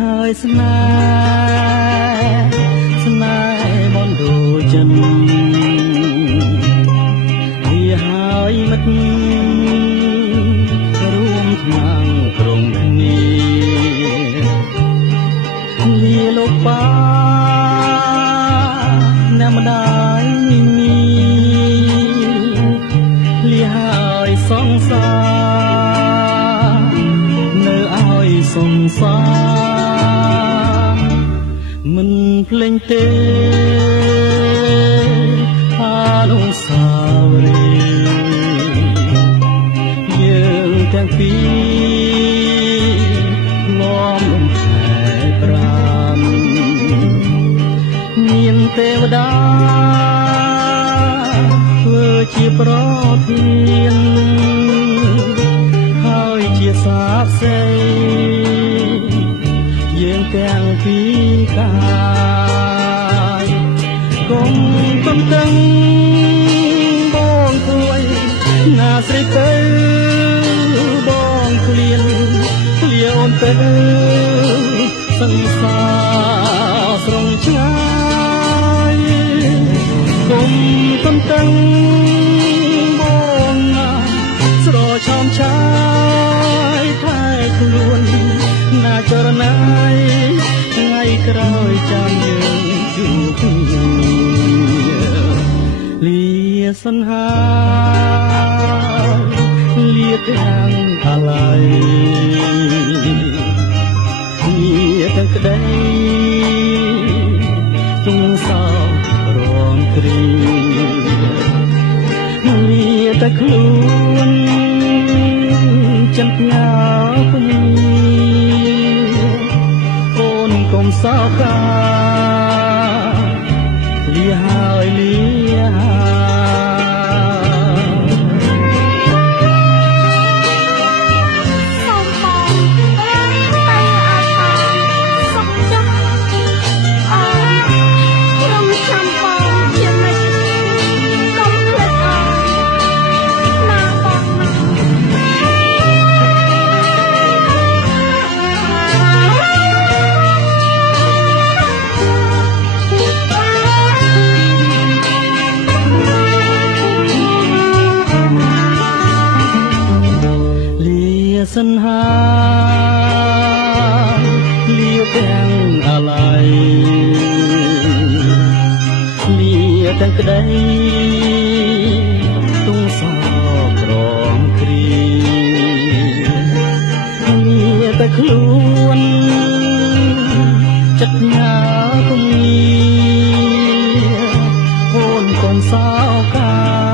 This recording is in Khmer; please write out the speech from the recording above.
ហើយស្នេហ៍បនដូចចិនវាហើយមិត្តរួមថ្នាំងក្រុងគ្នាលាលោកបាអ្នកម្ដាយលាហើយសង្សារនៅឲ្យសង្សារមិនភ្លេចទេអនុស្សាវរីយ៍យើងទាំងពីរលំលំខែប្រាំមានទេវតាធ្វើជាប្រធានហើយជាសាក្សីយើងទាំងពីរកាយកុំកំតឹងបងគួយណាស្រីទៅបងក្លៀនអូនទៅសង្សារស្រងឆ្ងាយកុំកំតឹងបងណាស្រឆោមឆាយថែខ្លួនណាចរណៃថ្ងៃក្រោយចាំយើងជួបគ្នាលាសន្ហាលាទាំងអាឡ័យលាទាំងក្តីទុំសោរងគ្រីលាតែខ្លួនចាំផ្ញើពំអូនកុំសោកកាលាហើយលាសន្ហាលាទាំងអាឡ័យលាទាំងក្តីទុំសោក្រមគ្រីលាតែខ្លួនចិត្តញ៉ាគុំងារអូនកុំសោកា